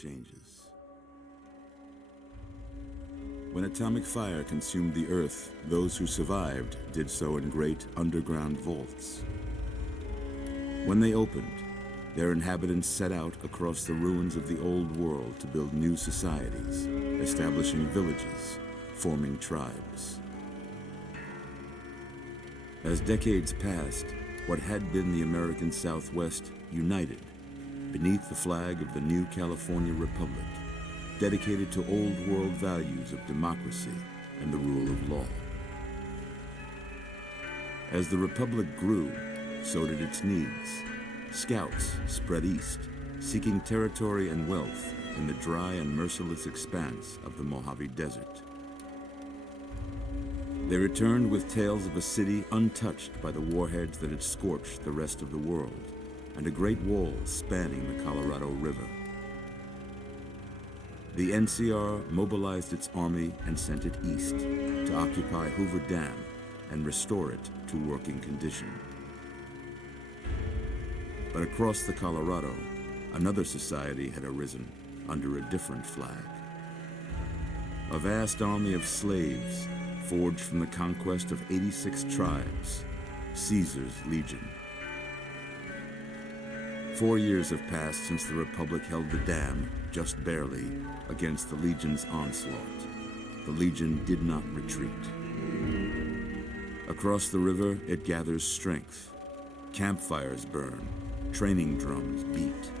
changes. When atomic fire consumed the Earth, those who survived did so in great underground vaults. When they opened, their inhabitants set out across the ruins of the old world to build new societies, establishing villages, forming tribes. As decades passed, what had been the American Southwest united beneath the flag of the new California Republic, dedicated to old world values of democracy and the rule of law. As the Republic grew, so did its needs. Scouts spread east, seeking territory and wealth in the dry and merciless expanse of the Mojave Desert. They returned with tales of a city untouched by the warheads that had scorched the rest of the world, and a great wall spanning the Colorado River. The NCR mobilized its army and sent it east to occupy Hoover Dam and restore it to working condition. But across the Colorado, another society had arisen under a different flag. A vast army of slaves forged from the conquest of 86 tribes, Caesar's Legion. 4 years have passed since the Republic held the dam, just barely, against the Legion's onslaught. The Legion did not retreat. Across the river, it gathers strength. Campfires burn, training drums beat.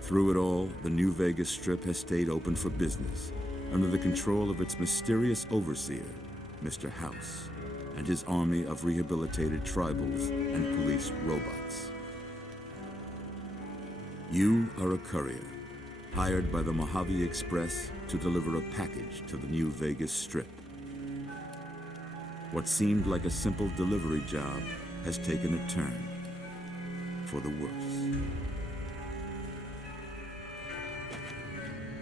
Through it all, the New Vegas Strip has stayed open for business, under the control of its mysterious overseer, Mr. House, and his army of rehabilitated tribals and police robots. You are a courier, hired by the Mojave Express to deliver a package to the New Vegas Strip. What seemed like a simple delivery job has taken a turn for the worse.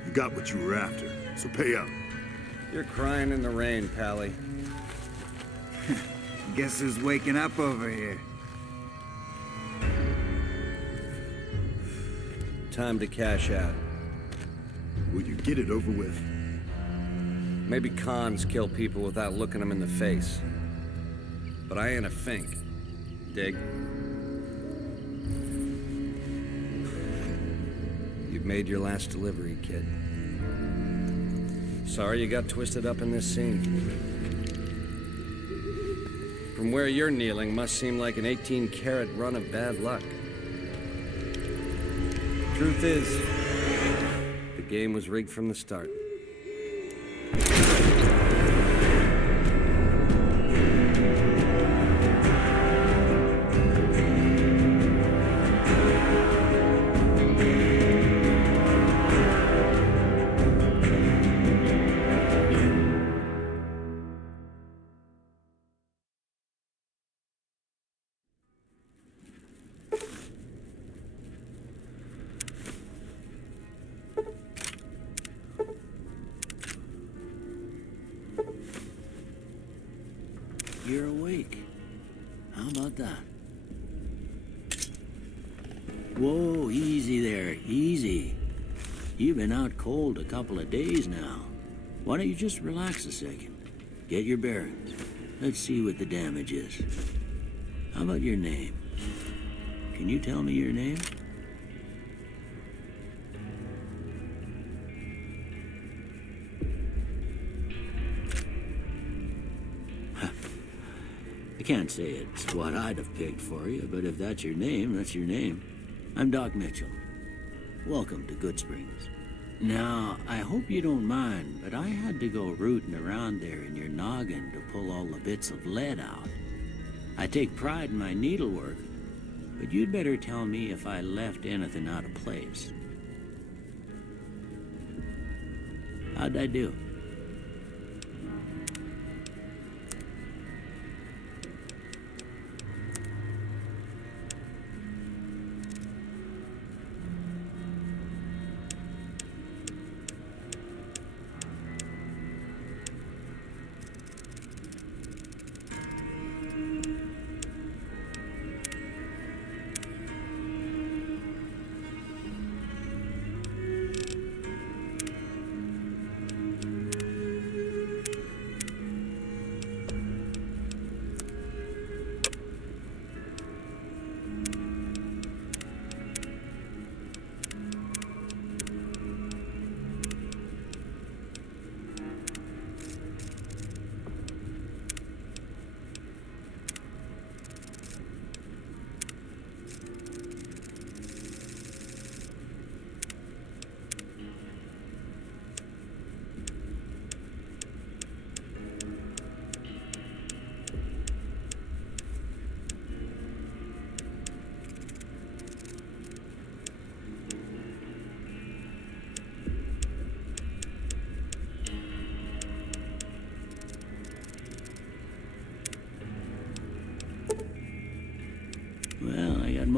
You got what you were after, so pay up. You're crying in the rain, Pally. Guess who's waking up over here? Time to cash out. Will you get it over with? Maybe cons kill people without looking them in the face. But I ain't a fink. Dig? You've made your last delivery, kid. Sorry you got twisted up in this scene. From where you're kneeling must seem like an 18-carat run of bad luck. Truth is, the game was rigged from the start. You're awake. How about that? Whoa, easy there, easy. You've been out cold a couple of days now. Why don't you just relax a second? Get your bearings. Let's see what the damage is. How about your name? Can you tell me your name? I can't say it's what I'd have picked for you, but if that's your name, that's your name. I'm Doc Mitchell. Welcome to Goodsprings. Now, I hope you don't mind, but I had to go rooting around there in your noggin to pull all the bits of lead out. I take pride in my needlework, but you'd better tell me if I left anything out of place. How'd I do?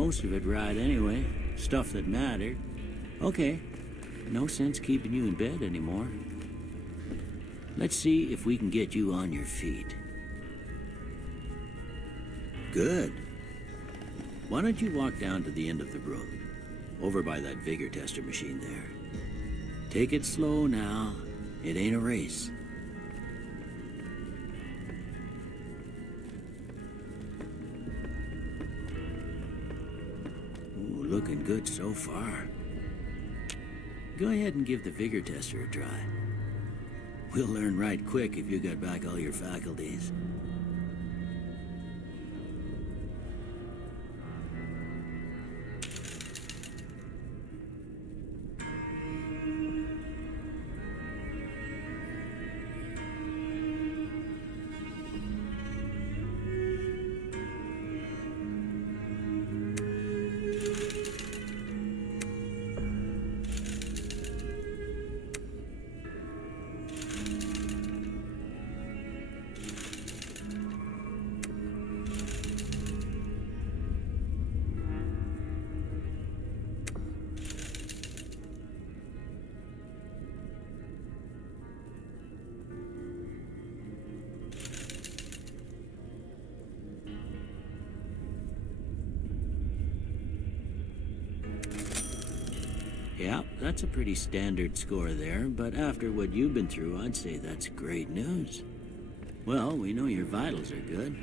most of it right anyway. Stuff that mattered. Okay. No sense keeping you in bed anymore. Let's see if we can get you on your feet. Good. Why don't you walk down to the end of the room? Over by that vigor tester machine there. Take it slow now. It ain't a race. Ooh, looking good so far. Go ahead and give the vigor tester a try. We'll learn right quick if you got back all your faculties. Yeah, that's a pretty standard score there, but after what you've been through, I'd say that's great news. Well, we know your vitals are good,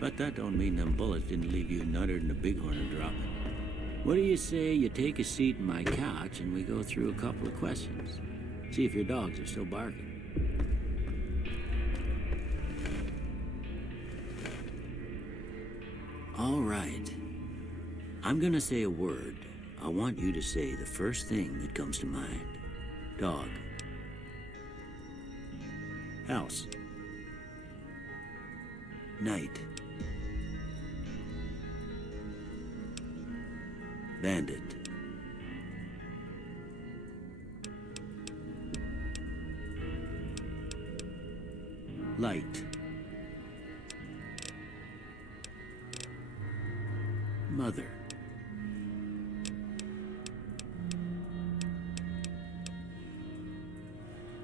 but that don't mean them bullets didn't leave you nuttered and a bighorn dropping. What do you say you take a seat in my couch and we go through a couple of questions? See if your dogs are still barking. All right. I'm gonna say a word. I want you to say the first thing that comes to mind. Dog. House. Night. Bandit. Light. Mother.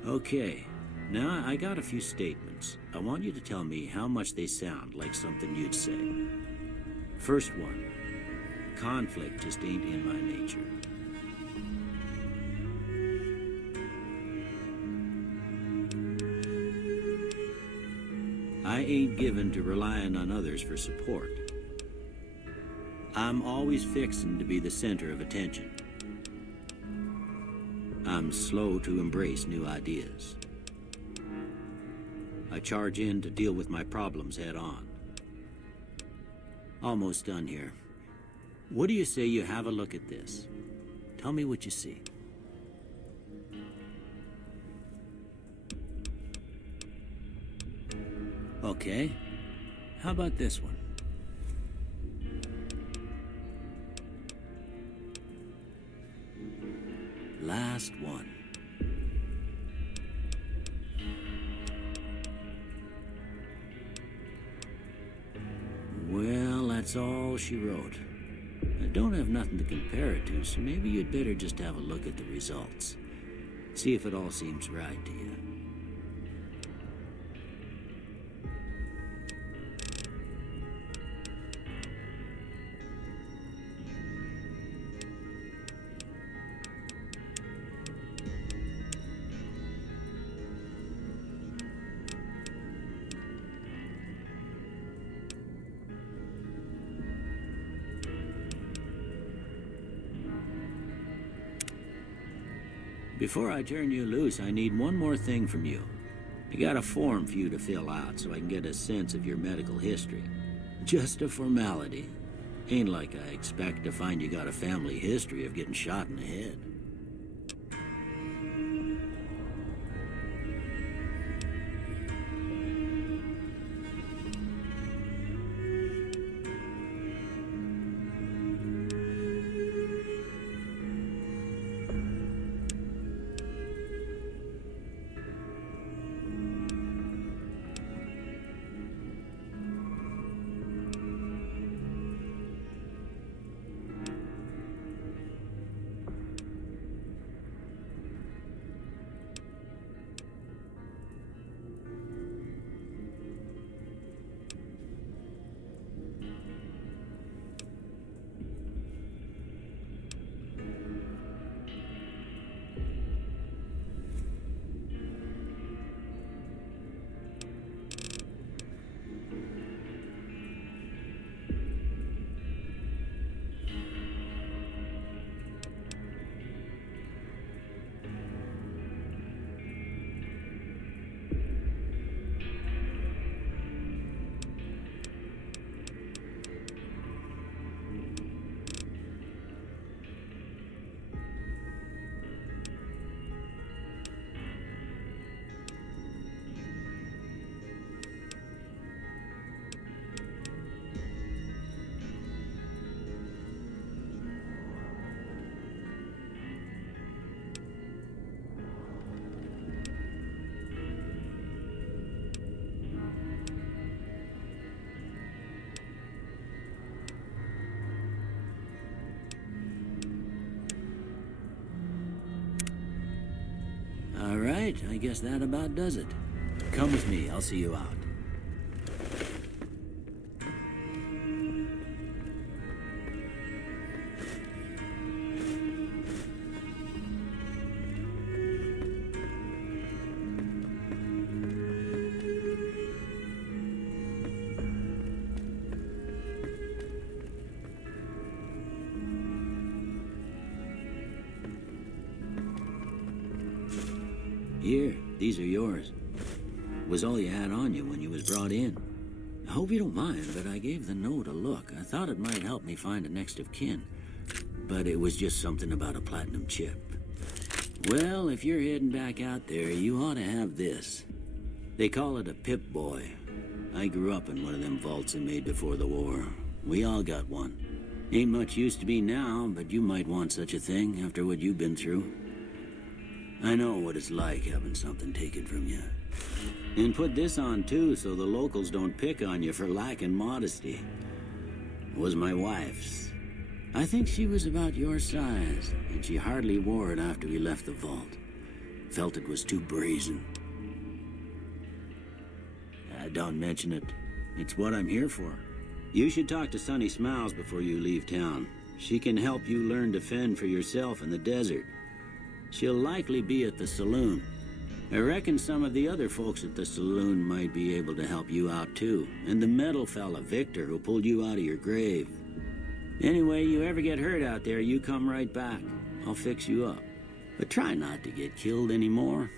Okay, now I got a few statements. I want you to tell me how much they sound like something you'd say. First one, conflict just ain't in my nature. I ain't given to relying on others for support. I'm always fixin' to be the center of attention. I'm slow to embrace new ideas. I charge in to deal with my problems head on. Almost done here. What do you say you have a look at this? Tell me what you see. Okay. How about this one? Last one. Well, that's all she wrote. I don't have nothing to compare it to, so maybe you'd better just have a look at the results. See if it all seems right to you. Before I turn you loose, I need one more thing from you. I got a form for you to fill out so I can get a sense of your medical history. Just a formality. Ain't like I expect to find you got a family history of getting shot in the head. right, I guess that about does it. Come with me, I'll see you out. Here, these are yours. Was all you had on you when you was brought in. I hope you don't mind, but I gave the note a look. I thought it might help me find a next of kin. But it was just something about a platinum chip. Well, if you're heading back out there, you ought to have this. They call it a Pip-Boy. I grew up in one of them vaults they made before the war. We all got one. Ain't much use to me now, but you might want such a thing after what you've been through. I know what it's like having something taken from you. And put this on too, so the locals don't pick on you for lacking modesty. It was my wife's. I think she was about your size, and she hardly wore it after we left the vault. Felt it was too brazen. Don't mention it. It's what I'm here for. You should talk to Sunny Smiles before you leave town. She can help you learn to fend for yourself in the desert. She'll likely be at the saloon. I reckon some of the other folks at the saloon might be able to help you out too. And the metal fella, Victor, who pulled you out of your grave. Anyway, you ever get hurt out there, you come right back. I'll fix you up. But try not to get killed anymore.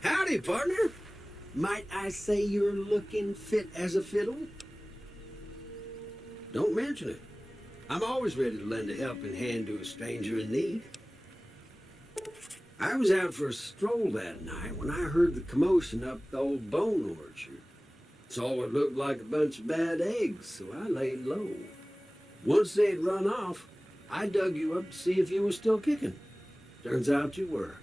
Howdy, partner. Might I say you're looking fit as a fiddle? Don't mention it. I'm always ready to lend a helping hand to a stranger in need. I was out for a stroll that night when I heard the commotion up the old bone orchard. Saw what looked like a bunch of bad eggs, so I laid low. Once they'd run off, I dug you up to see if you were still kicking. Turns out you were,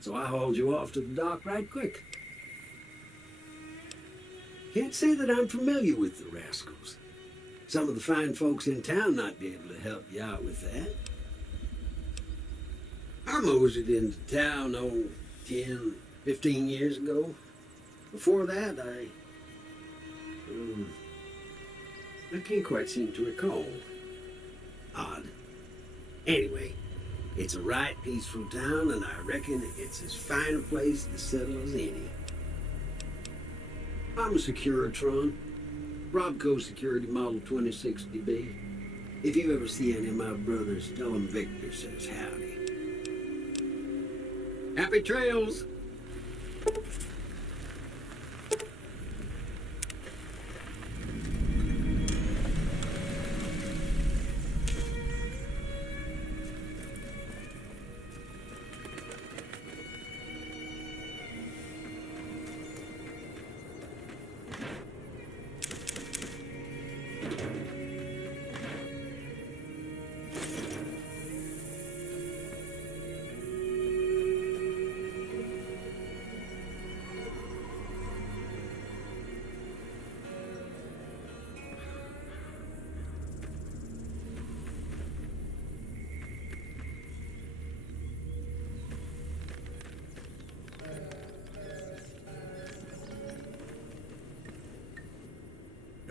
so I hauled you off to the dock right quick. Can't say that I'm familiar with the rascals. Some of the fine folks in town might be able to help you out with that. I moseyed into town, 10, 15 years ago. Before that, I can't quite seem to recall. Odd. Anyway, it's a right peaceful town, and I reckon it's as fine a place to settle as any. I'm a Securitron, Robco Security Model 2060B. If you ever see any of my brothers, tell them Victor says howdy. Happy trails!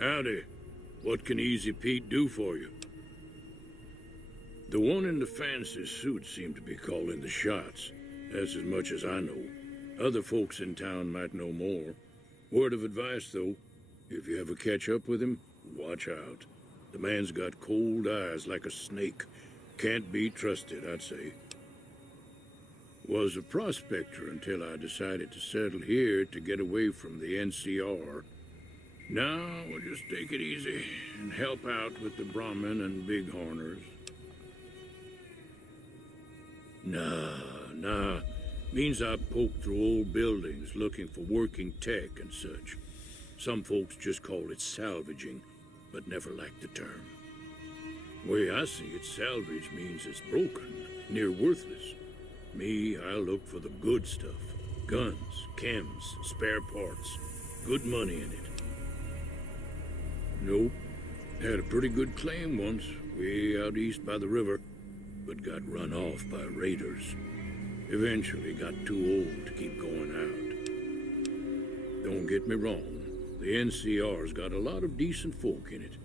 Howdy. What can Easy Pete do for you? The one in the fancy suit seemed to be calling the shots. That's as much as I know. Other folks in town might know more. Word of advice, though, if you ever catch up with him, watch out. The man's got cold eyes like a snake. Can't be trusted, I'd say. Was a prospector until I decided to settle here to get away from the NCR. Now, we'll just take it easy and help out with the Brahmin and Bighorners. Nah. Means I poke through old buildings looking for working tech and such. Some folks just call it salvaging, but never liked the term. Way I see it, salvage means it's broken, near worthless. Me, I look for the good stuff. Guns, chems, spare parts. Good money in it. Nope. Had a pretty good claim once, way out east by the river, but got run off by raiders. Eventually got too old to keep going out. Don't get me wrong, the NCR's got a lot of decent folk in it.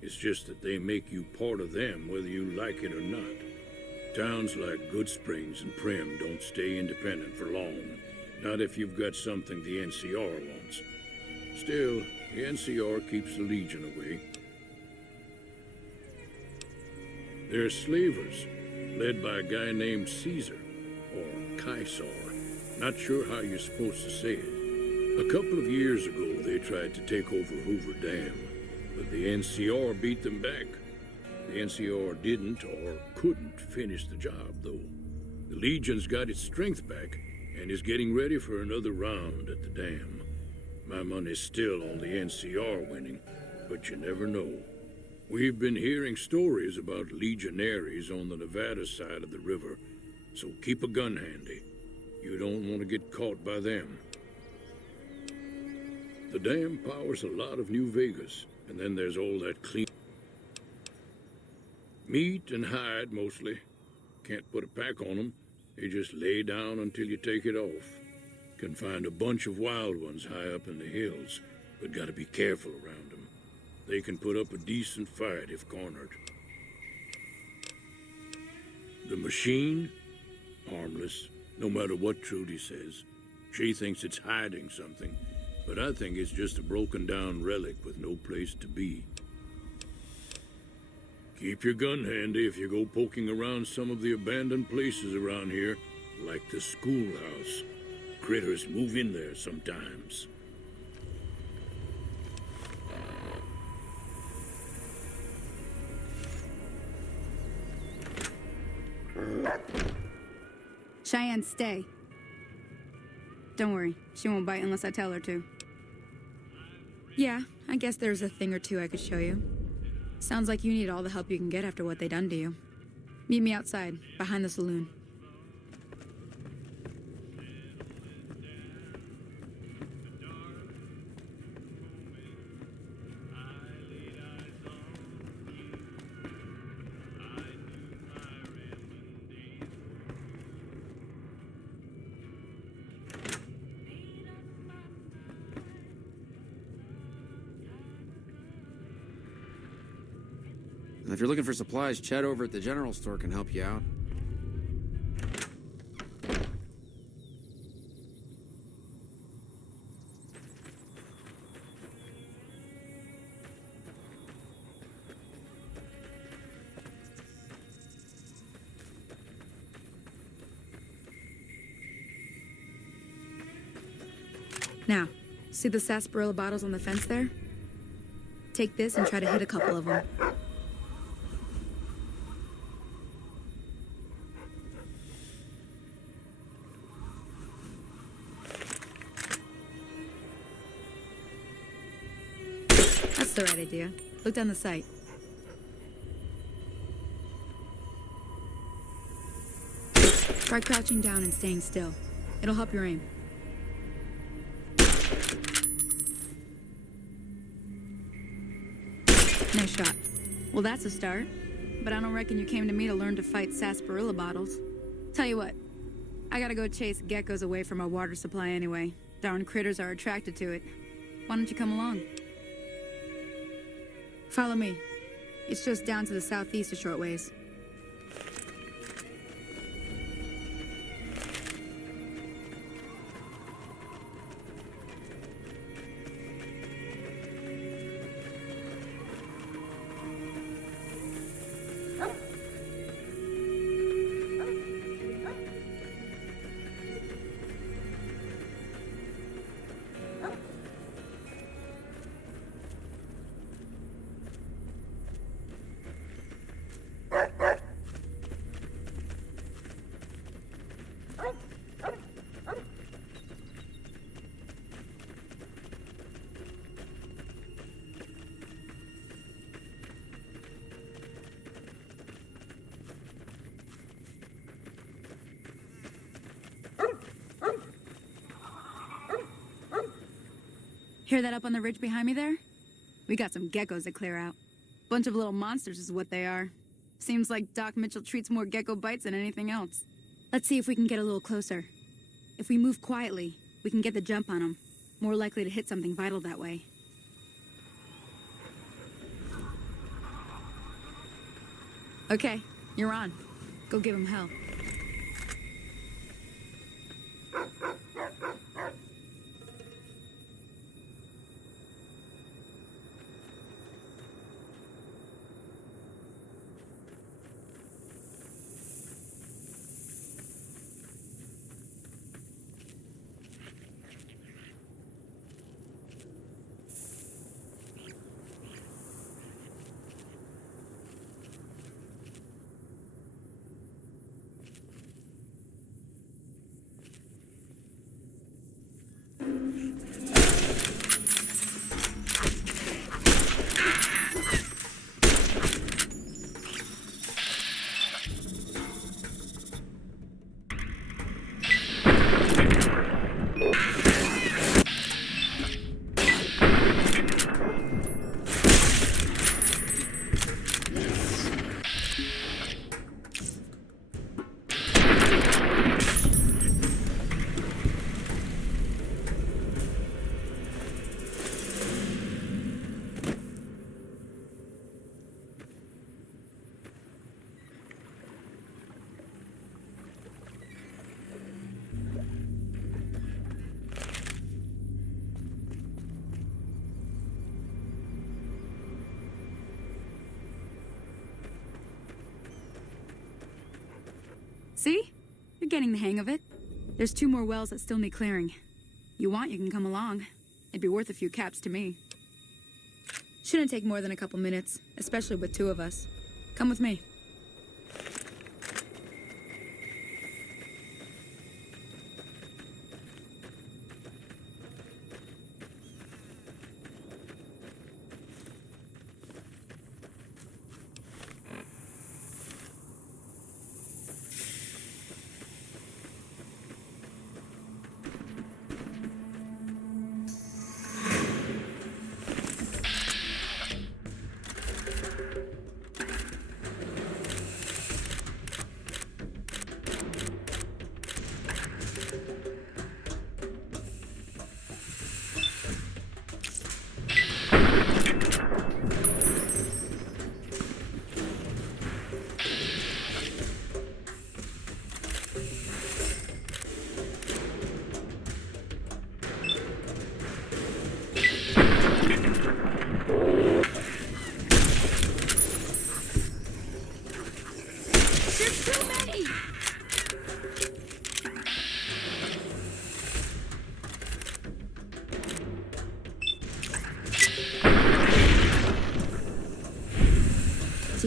It's just that they make you part of them whether you like it or not. Towns like Goodsprings and Prim don't stay independent for long, not if you've got something the NCR wants. Still, the NCR keeps the Legion away. They're slavers, led by a guy named Caesar, or Caesar. Not sure how you're supposed to say it. A couple of years ago, they tried to take over Hoover Dam, but the NCR beat them back. The NCR didn't or couldn't finish the job, though. The Legion's got its strength back and is getting ready for another round at the dam. My money's still on the NCR winning, but you never know. We've been hearing stories about legionaries on the Nevada side of the river, so keep a gun handy. You don't want to get caught by them. The dam powers a lot of New Vegas, and then there's all that clean meat and hide, mostly. Can't put a pack on them. They just lay down until you take it off. Can find a bunch of wild ones high up in the hills, but gotta be careful around them. They can put up a decent fight if cornered. The machine? Harmless, no matter what Trudy says. She thinks it's hiding something, but I think it's just a broken down relic with no place to be. Keep your gun handy if you go poking around some of the abandoned places around here, like the schoolhouse. Critters move in there sometimes. Cheyenne, stay. Don't worry, she won't bite unless I tell her to. Yeah, I guess there's a thing or two I could show you. Sounds like you need all the help you can get after what they done to you. Meet me outside, behind the saloon. If you're looking for supplies, Chet over at the general store can help you out. Now, see the sarsaparilla bottles on the fence there? Take this and try to hit a couple of them. That's the right idea. Look down the sight. Try crouching down and staying still. It'll help your aim. Nice shot. Well, that's a start. But I don't reckon you came to me to learn to fight sarsaparilla bottles. Tell you what, I gotta go chase geckos away from our water supply anyway. Darn critters are attracted to it. Why don't you come along? Follow me. It's just down to the southeast a short ways. Hear that up on the ridge behind me there? We got some geckos to clear out. Bunch of little monsters is what they are. Seems like Doc Mitchell treats more gecko bites than anything else. Let's see if we can get a little closer. If we move quietly, we can get the jump on them. More likely to hit something vital that way. Okay, you're on. Go give them hell. See? You're getting the hang of it. There's 2 more wells that still need clearing. You want, you can come along. It'd be worth a few caps to me. Shouldn't take more than a couple minutes, especially with 2 of us. Come with me.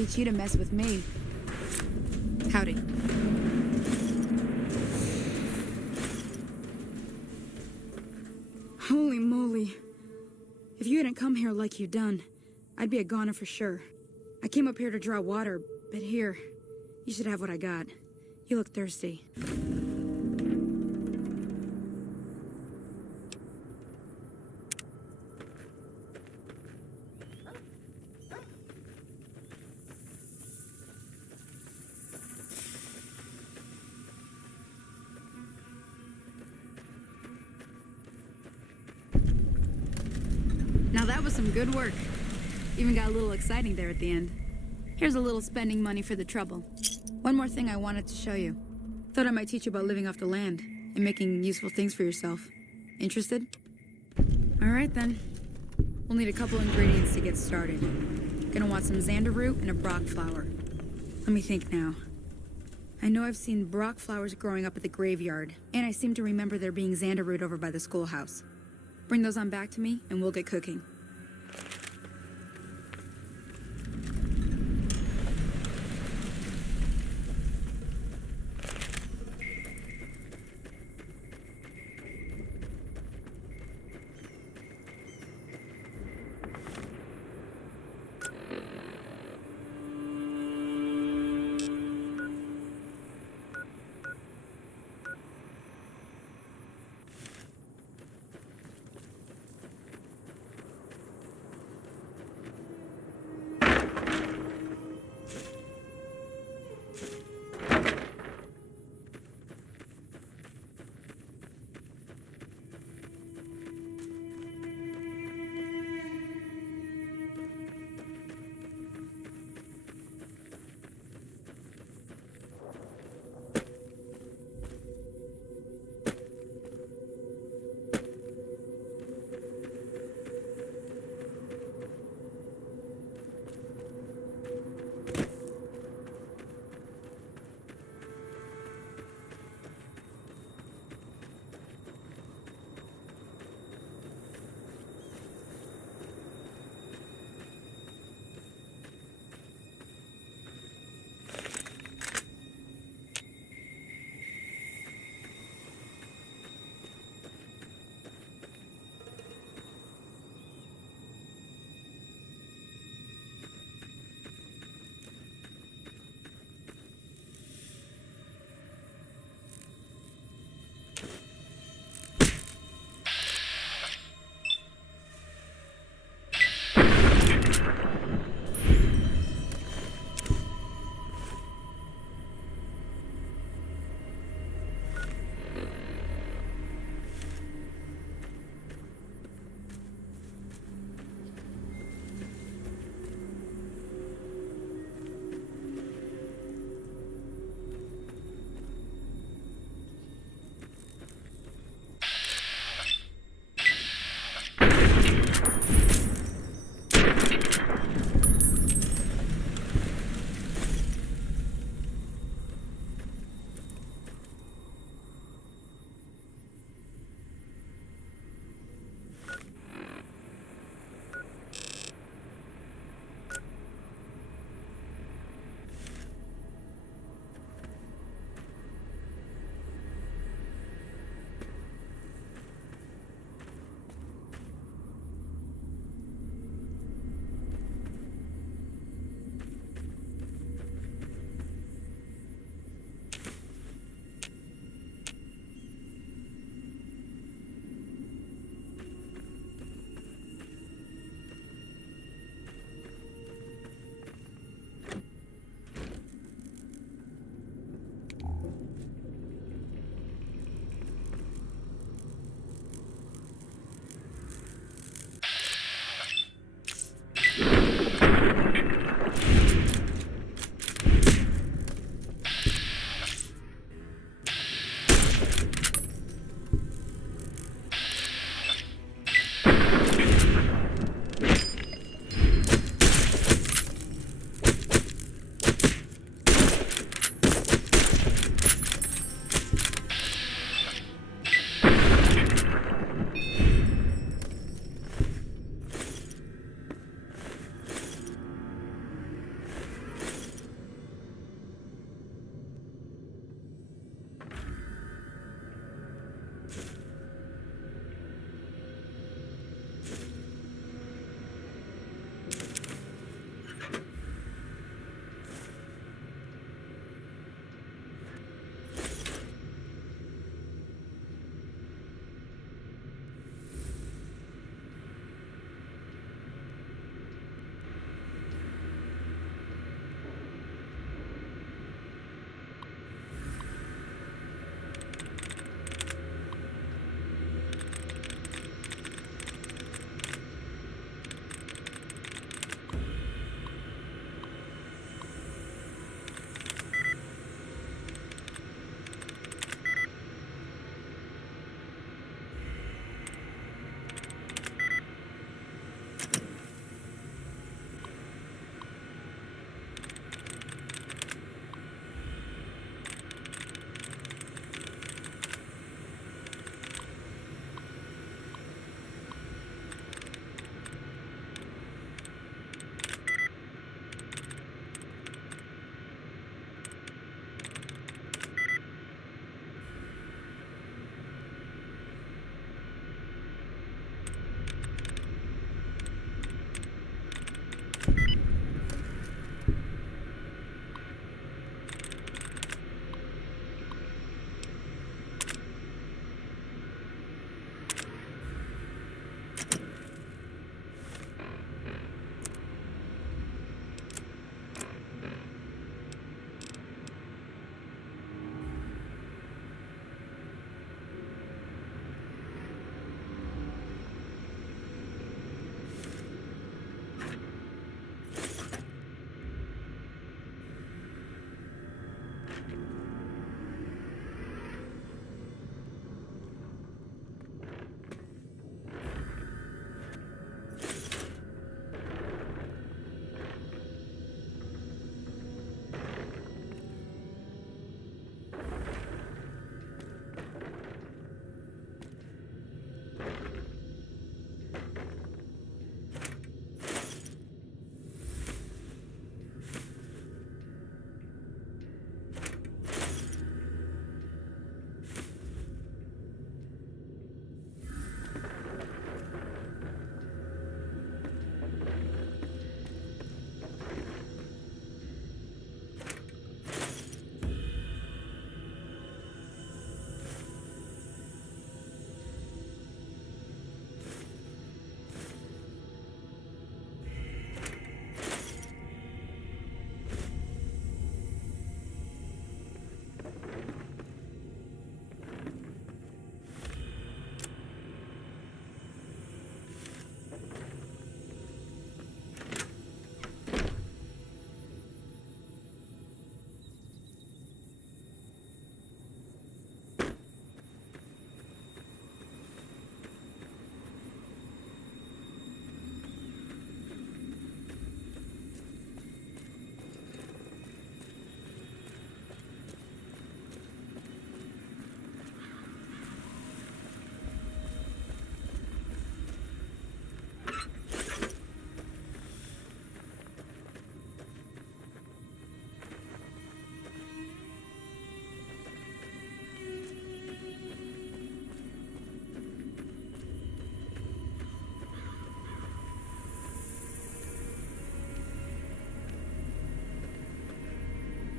teach you to mess with me. Howdy. Holy moly. If you hadn't come here like you done, I'd be a goner for sure. I came up here to draw water, but here, you should have what I got. You look thirsty. Now that was some good work. Even got a little exciting there at the end. Here's a little spending money for the trouble. One more thing I wanted to show you. Thought I might teach you about living off the land and making useful things for yourself. Interested? All right then. We'll need a couple ingredients to get started. Gonna want some xander root and a brock flower. Let me think now. I know I've seen brock flowers growing up at the graveyard, and I seem to remember there being xander root over by the schoolhouse. Bring those on back to me, and we'll get cooking.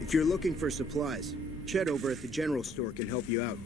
If you're looking for supplies, Chet over at the general store can help you out.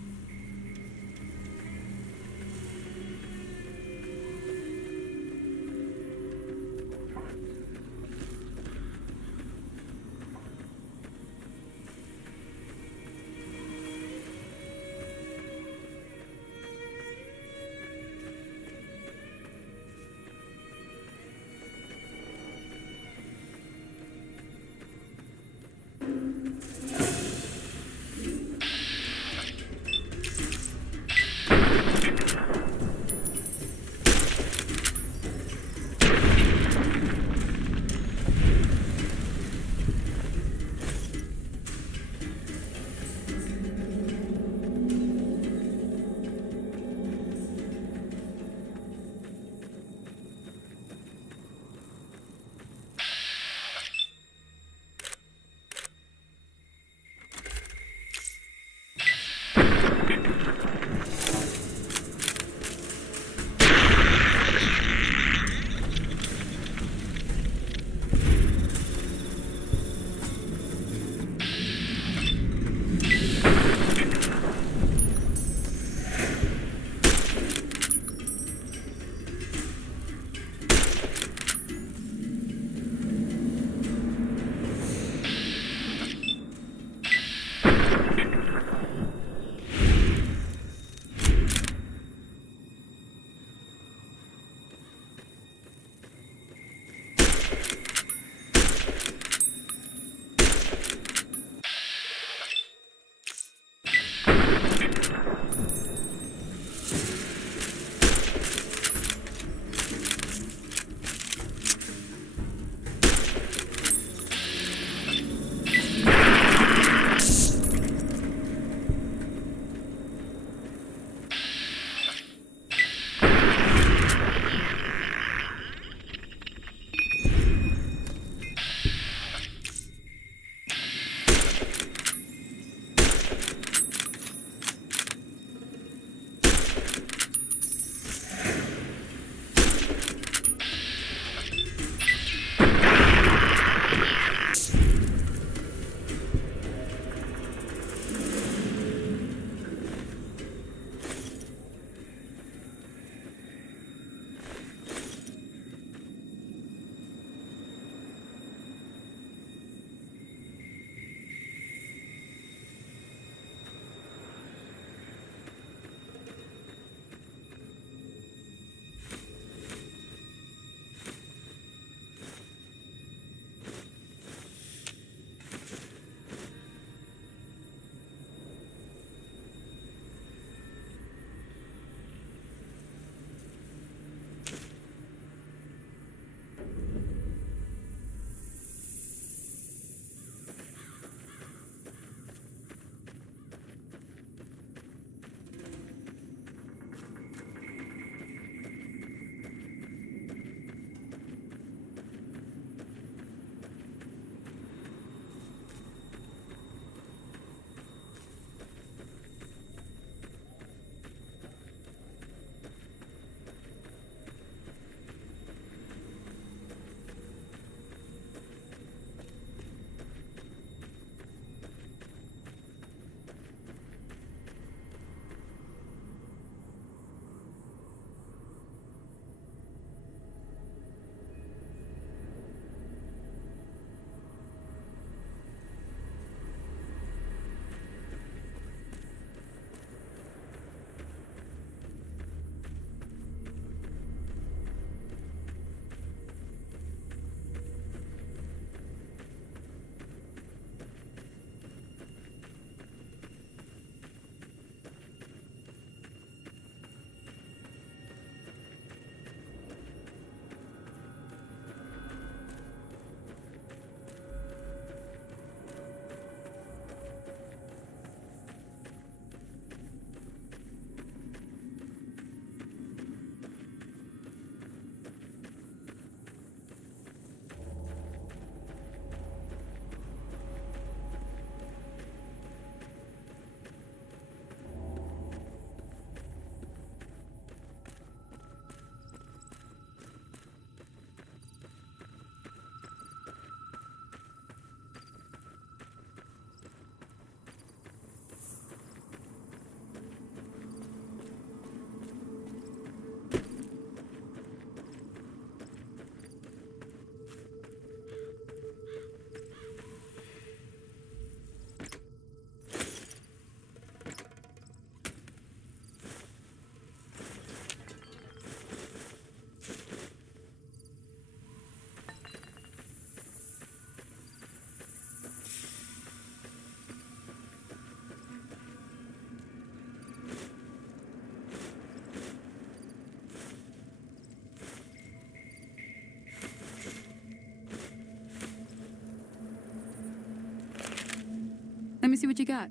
me see what you got.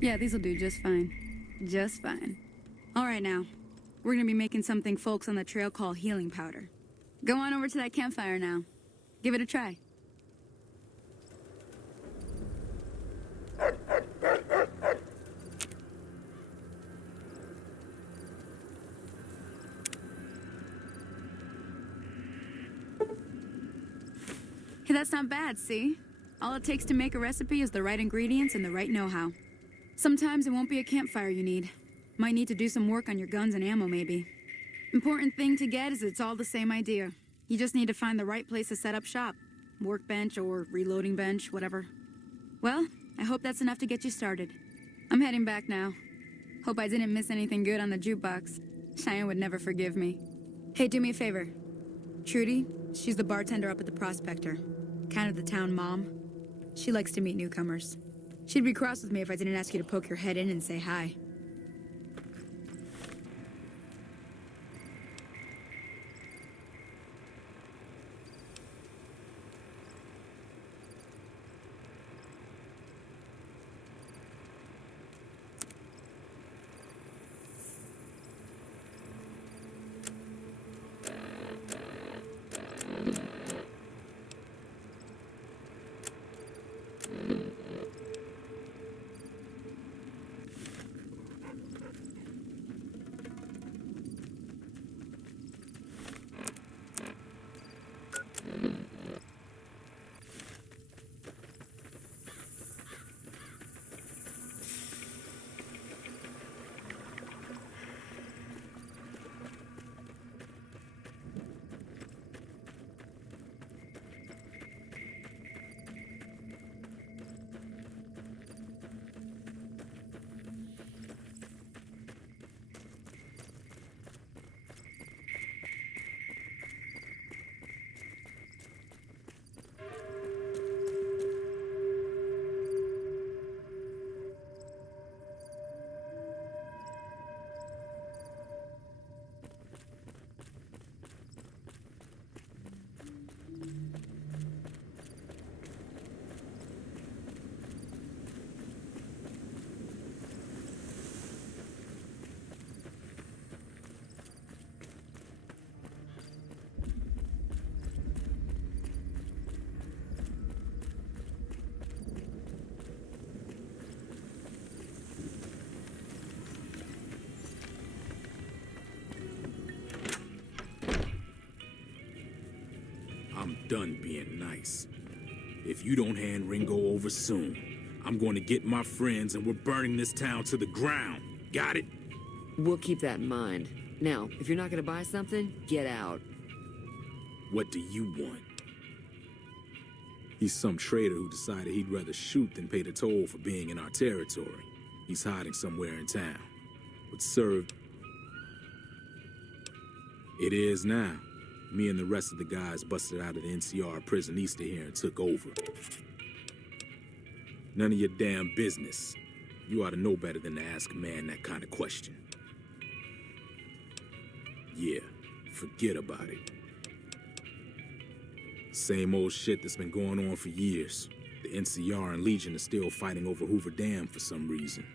Yeah, these'll do just fine. Just fine. All right, now. We're gonna be making something folks on the trail call healing powder. Go on over to that campfire now. Give it a try. Hey, that's not bad, see? All it takes to make a recipe is the right ingredients and the right know-how. Sometimes it won't be a campfire you need. Might need to do some work on your guns and ammo, maybe. Important thing to get is it's all the same idea. You just need to find the right place to set up shop. Workbench or reloading bench, whatever. Well, I hope that's enough to get you started. I'm heading back now. Hope I didn't miss anything good on the jukebox. Cheyenne would never forgive me. Hey, do me a favor. Trudy, she's the bartender up at the Prospector. Kind of the town mom. She likes to meet newcomers. She'd be cross with me if I didn't ask you to poke your head in and say hi. I'm done being nice. If you don't hand Ringo over soon, I'm going to get my friends and we're burning this town to the ground. Got it? We'll keep that in mind. Now, if you're not gonna buy something, get out. What do you want? He's some traitor who decided he'd rather shoot than pay the toll for being in our territory. He's hiding somewhere in town. Would serve. It is now. Me and the rest of the guys busted out of the NCR prison east of here and took over. None of your damn business. You ought to know better than to ask a man that kind of question. Yeah, forget about it. Same old shit that's been going on for years. The NCR and Legion are still fighting over Hoover Dam for some reason.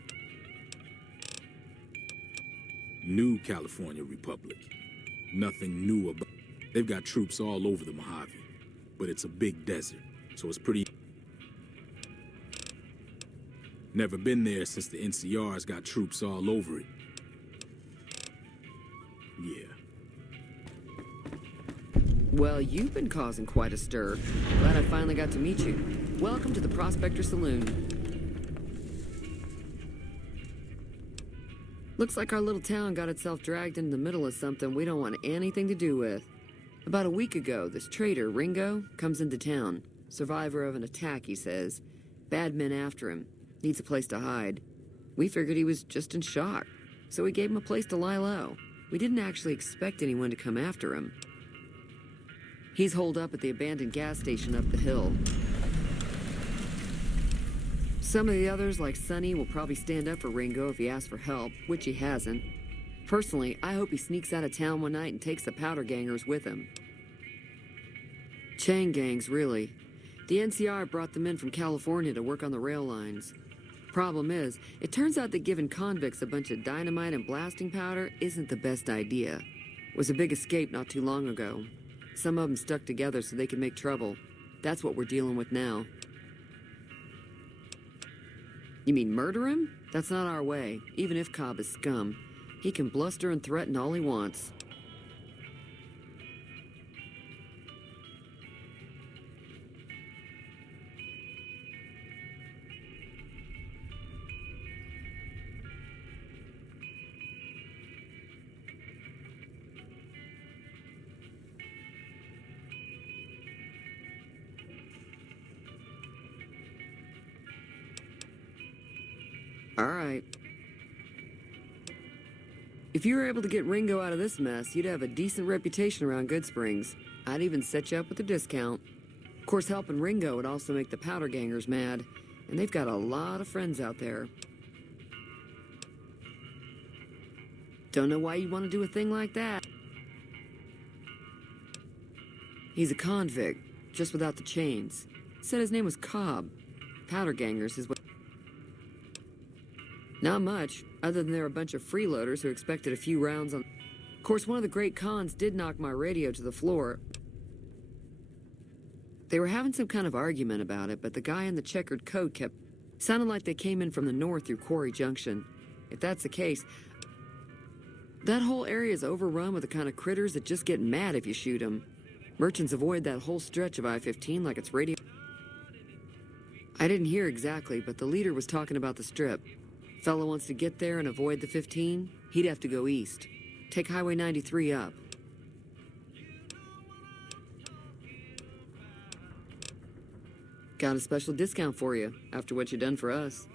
New California Republic. Nothing new about. They've got troops all over the Mojave, but it's a big desert, so it's pretty. Never been there since the NCR's got troops all over it. Yeah. Well, you've been causing quite a stir. Glad I finally got to meet you. Welcome to the Prospector Saloon. Looks like our little town got itself dragged into the middle of something we don't want anything to do with. About a week ago, this traitor, Ringo, comes into town. Survivor of an attack, he says. Bad men after him. Needs a place to hide. We figured he was just in shock, so we gave him a place to lie low. We didn't actually expect anyone to come after him. He's holed up at the abandoned gas station up the hill. Some of the others, like Sonny, will probably stand up for Ringo if he asks for help, which he hasn't. Personally, I hope he sneaks out of town one night and takes the powder gangers with him. Chain gangs, really. The NCR brought them in from California to work on the rail lines. Problem is, it turns out that giving convicts a bunch of dynamite and blasting powder isn't the best idea. It was a big escape not too long ago. Some of them stuck together so they could make trouble. That's what we're dealing with now. You mean murder him? That's not our way, even if Cobb is scum. He can bluster and threaten all he wants. All right. If you were able to get Ringo out of this mess, you'd have a decent reputation around Goodsprings. I'd even set you up with a discount. Of course, helping Ringo would also make the powder gangers mad, and they've got a lot of friends out there. Don't know why you'd want to do a thing like that. He's a convict, just without the chains. Said his name was Cobb. Powder gangers is what... Not much, other than they're a bunch of freeloaders who expected a few rounds on... Of course, one of the great cons did knock my radio to the floor. They were having some kind of argument about it, but the guy in the checkered coat kept... Sounded like they came in from the north through Quarry Junction. If that's the case, that whole area is overrun with the kind of critters that just get mad if you shoot them. Merchants avoid that whole stretch of I-15 like it's radio... I didn't hear exactly, but the leader was talking about the strip. Fellow wants to get there and avoid the 15, he'd have to go east. Take Highway 93 up. Got a special discount for you, after what you done for us.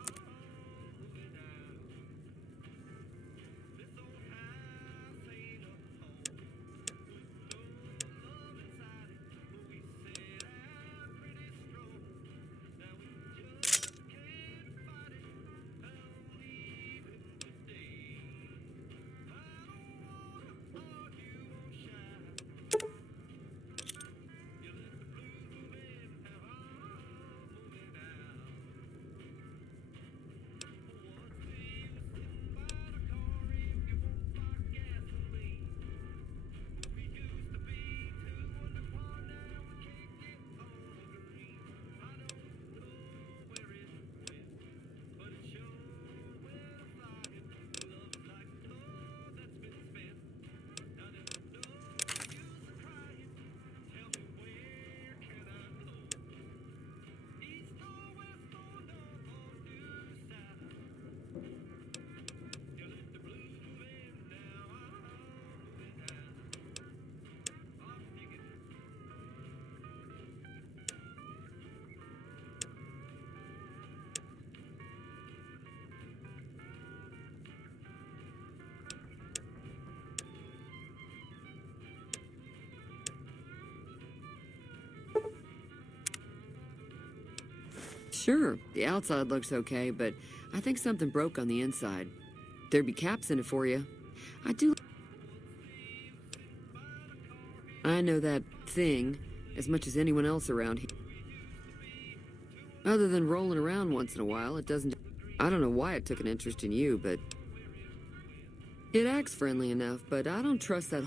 Sure, the outside looks okay, but I think something broke on the inside. There'd be caps in it for you. I know that thing as much as anyone else around here. Other than rolling around once in a while, it doesn't... I don't know why it took an interest in you, but... It acts friendly enough, but I don't trust that...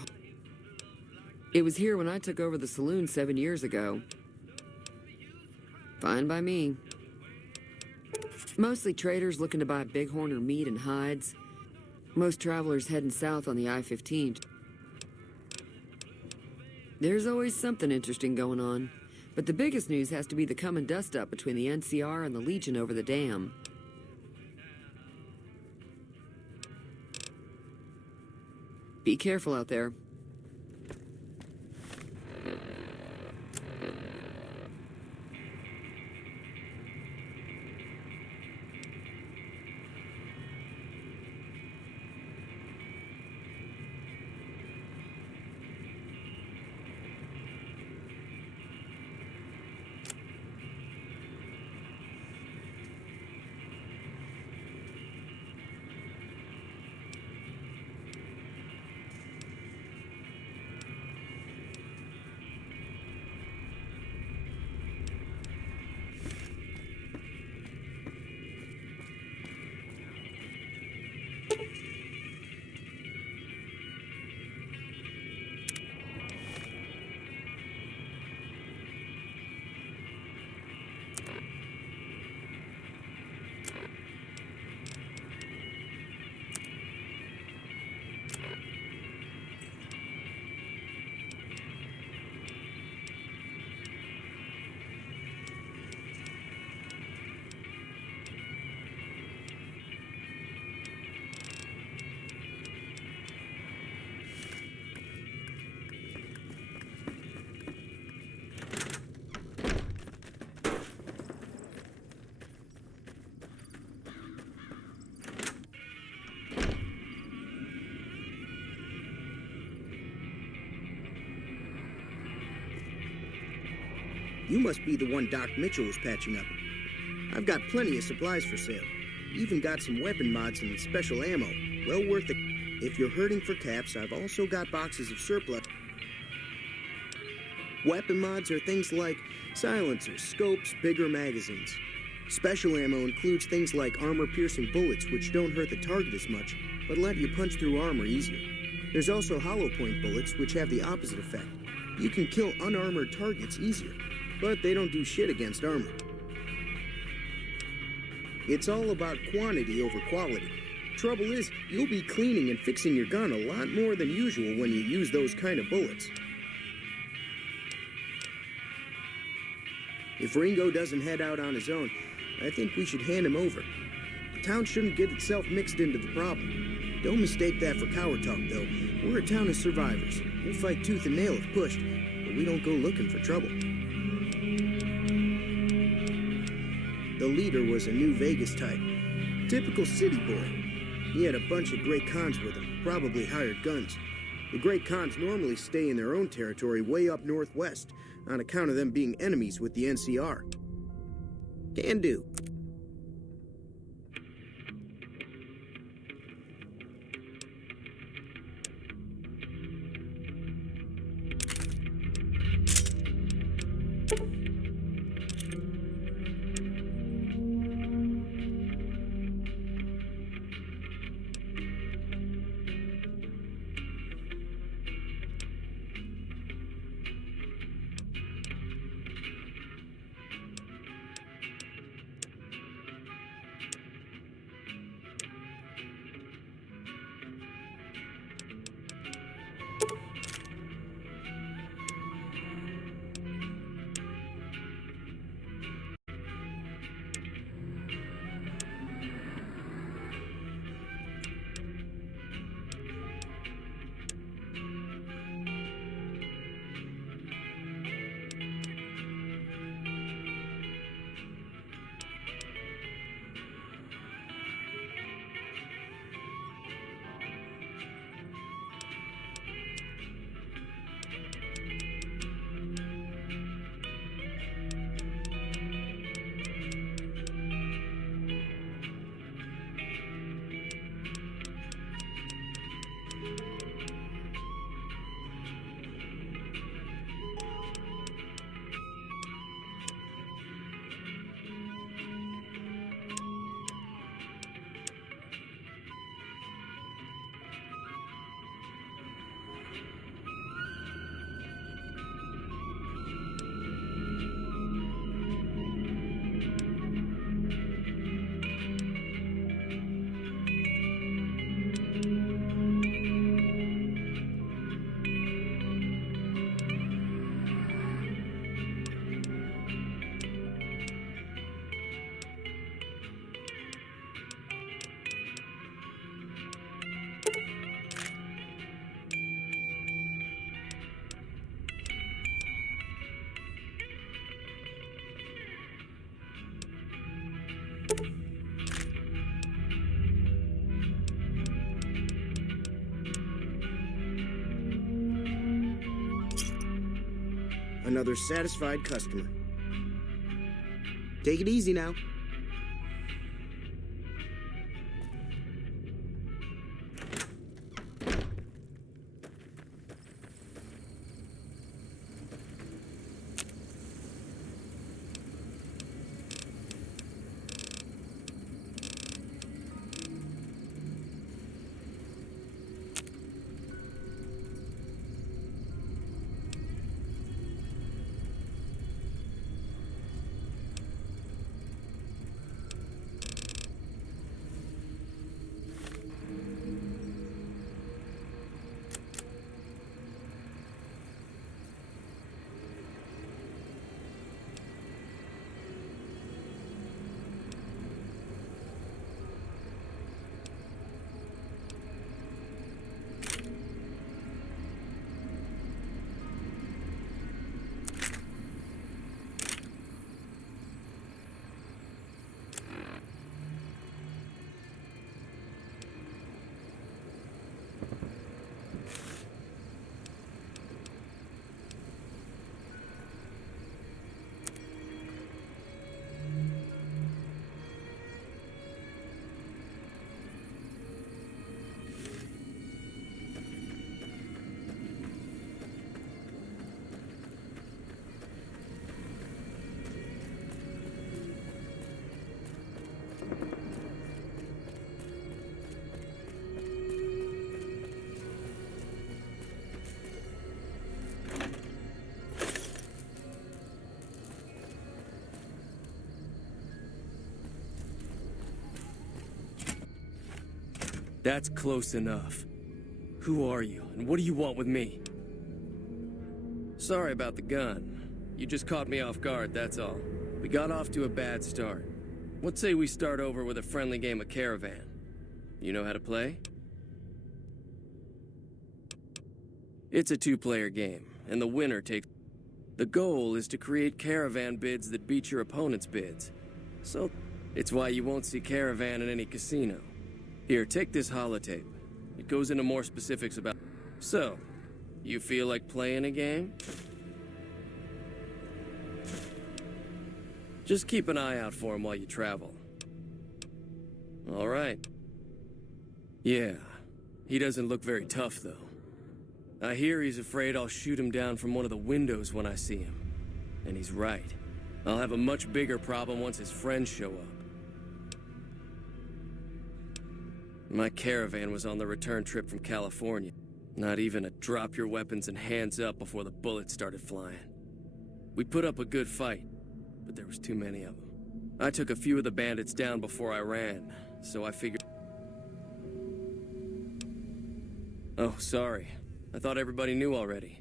It was here when I took over the saloon 7 years ago. Fine by me. Mostly traders looking to buy bighorn or meat and hides. Most travelers heading south on the I-15. There's always something interesting going on. But the biggest news has to be the coming dust-up between the NCR and the Legion over the dam. Be careful out there. You must be the one Doc Mitchell was patching up. I've got plenty of supplies for sale. Even got some weapon mods and special ammo. Well worth it. If you're hurting for caps, I've also got boxes of surplus. Weapon mods are things like silencers, scopes, bigger magazines. Special ammo includes things like armor-piercing bullets, which don't hurt the target as much, but let you punch through armor easier. There's also hollow point bullets, which have the opposite effect. You can kill unarmored targets easier, but they don't do shit against armor. It's all about quantity over quality. Trouble is, you'll be cleaning and fixing your gun a lot more than usual when you use those kind of bullets. If Ringo doesn't head out on his own, I think we should hand him over. The town shouldn't get itself mixed into the problem. Don't mistake that for coward talk, though. We're a town of survivors. We'll fight tooth and nail if pushed, but we don't go looking for trouble. The leader was a New Vegas type. Typical city boy. He had a bunch of Great Khans with him, probably hired guns. The Great Khans normally stay in their own territory way up northwest, on account of them being enemies with the NCR. Can do. Another satisfied customer. Take it easy now. That's close enough. Who are you, and what do you want with me? Sorry about the gun. You just caught me off guard, that's all. We got off to a bad start. Let's say we start over with a friendly game of Caravan. You know how to play? It's a two-player game, and the winner takes... The goal is to create Caravan bids that beat your opponent's bids. So, it's why you won't see Caravan in any casino. Here, take this holotape. It goes into more specifics about... So, you feel like playing a game? Just keep an eye out for him while you travel. All right. Yeah, he doesn't look very tough, though. I hear he's afraid I'll shoot him down from one of the windows when I see him. And he's right. I'll have a much bigger problem once his friends show up. My Caravan was on the return trip from California. Not even a drop your weapons and hands up before the bullets started flying. We put up a good fight, but there was too many of them. I took a few of the bandits down before I ran, so I figured... Oh, sorry. I thought everybody knew already.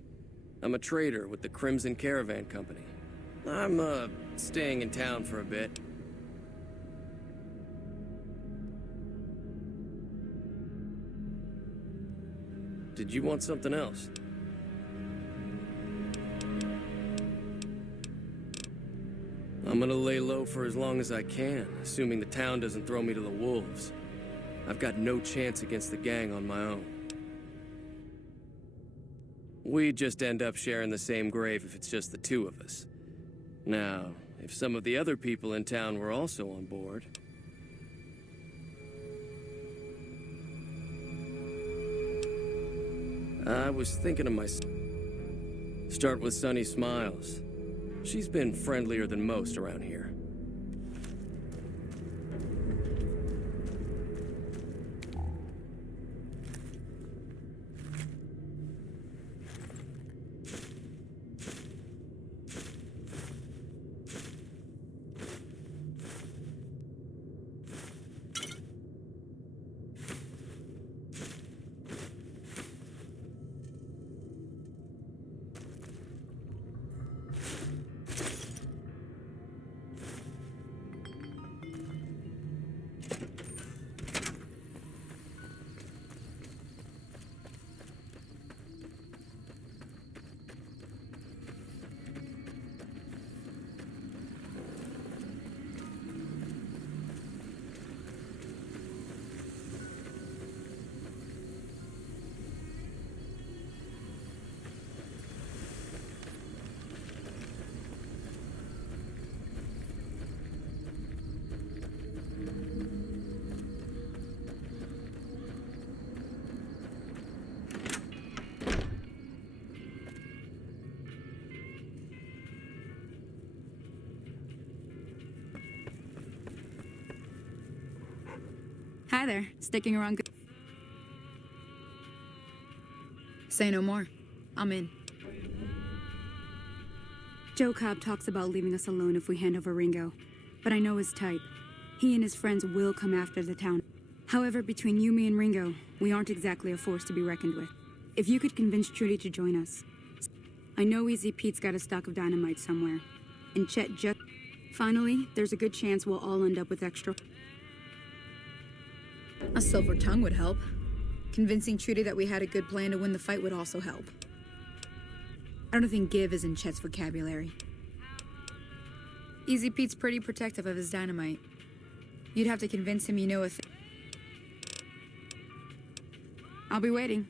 I'm a trader with the Crimson Caravan Company. I'm, staying in town for a bit. Did you want something else? I'm gonna lay low for as long as I can, assuming the town doesn't throw me to the wolves. I've got no chance against the gang on my own. We'd just end up sharing the same grave if it's just the two of us. Now, if some of the other people in town were also on board... I was thinking of myself. Start with Sunny Smiles. She's been friendlier than most around here. Hi there. Sticking around good. Say no more. I'm in. Joe Cobb talks about leaving us alone if we hand over Ringo, but I know his type. He and his friends will come after the town. However, between you, me, and Ringo, we aren't exactly a force to be reckoned with. If you could convince Trudy to join us. I know Easy Pete's got a stock of dynamite somewhere, and Chet just... Finally, there's a good chance we'll all end up with extra... A silver tongue would help. Convincing Trudy that we had a good plan to win the fight would also help. I don't think give is in Chet's vocabulary. Easy Pete's pretty protective of his dynamite. You'd have to convince him you know a thing. I'll be waiting.